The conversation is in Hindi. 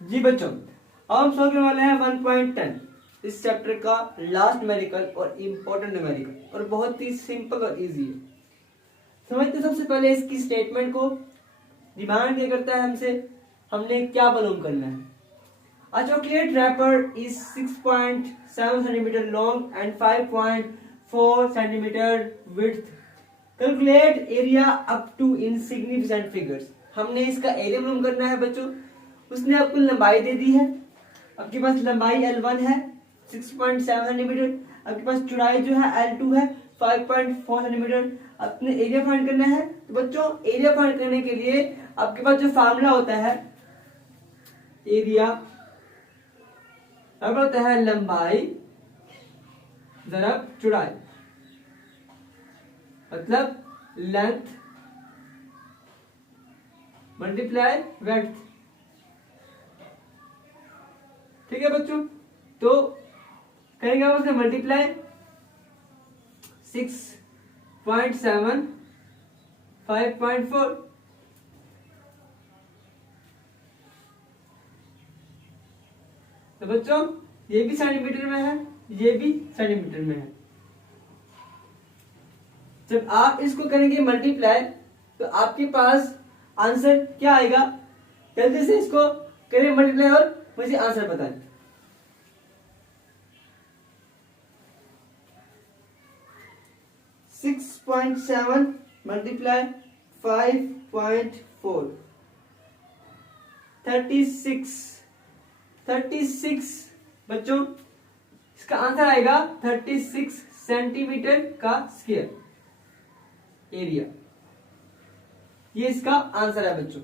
जी बच्चों, अब हम सोचने वाले हैं 1.10 इस चैप्टर का लास्ट न्यूमेरिकल और इम्पोर्टेंट न्यूमेरिकल, और बहुत ही सिंपल और इजी है। समझते सबसे पहले इसकी स्टेटमेंट को। डिमांड क्या करता है हमसे, हमने क्या मालूम करना है। A chocolate wrapper is 6.7 centimeter long and 5.4 centimeter width. Calculate area up to insignificant figures. हमने इसका एरिया मालूम करना है बच्चों। उसने आपको लंबाई दे दी है, आपके पास लंबाई L1 है 6.7 सेंटीमीटर, आपके पास चौड़ाई जो है L2 है 5.4 सेंटीमीटर। अपने एरिया फाइंड करना है। तो बच्चों एरिया फाइंड करने के लिए आपके पास जो फार्मूला होता है, एरिया अब होता है लंबाई ज़रब चौड़ाई, मतलब लेंथ मल्टीप्लाई विड्थ। ठीक है बच्चों, तो करेंगे उससे मल्टीप्लाई 6.7 5.4। तो बच्चों ये भी सेंटीमीटर में है, ये भी सेंटीमीटर में है। जब आप इसको करेंगे मल्टीप्लाई तो आपके पास आंसर क्या आएगा। जल्दी से इसको करें मल्टीप्लाई और मुझे आंसर बताएं। सिक्स 6.7 मल्टीप्लाई 5.4 36 बच्चों इसका आंसर आएगा 36 सेंटीमीटर का स्क्वायर एरिया। ये इसका आंसर है बच्चों।